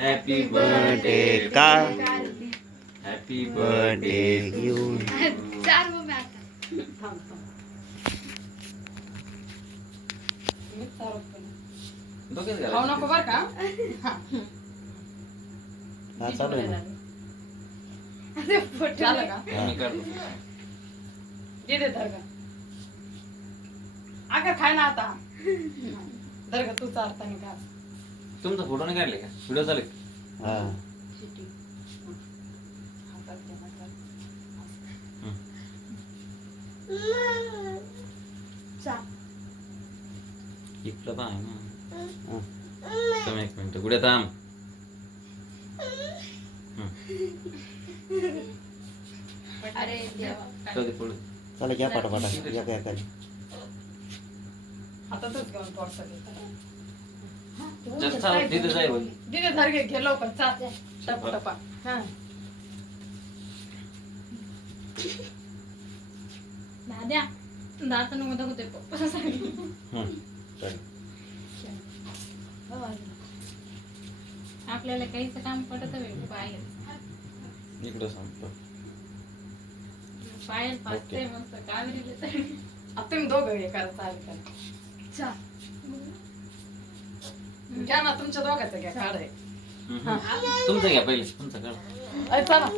Happy birthday का happy birthday you चार मग आता खाऊ नको बर का हा चालू आहे ना झालं का मी काढतो दे दे धर का अगं खाय ना आता धर का तू चालताना का तुमचा फोटो नाही काढले का व्हिडिओ चालू हा इकडं पण आहे ना हा. थांब एक मिनिट गुड्या थांब अरे देवा कधी पुढे चला घ्या पाठापाठा एका एकाने हातातच घेऊन पडतं जास्त तिथे जाय बोल दिदे धर घे लवकर चाल टपा टपा हा दाद्या दात नको होते पप्पा चल आपल्याला काहीच काम पडत पायल इकडं सांगतो पायल पाचते मस्त कावेरी आता तुम्ही दोघं हे करा चालेल का घ्या ना तुमच्या दोघांचं घ्या काढ तुमचं घ्या पहिले तुमचं काढ चला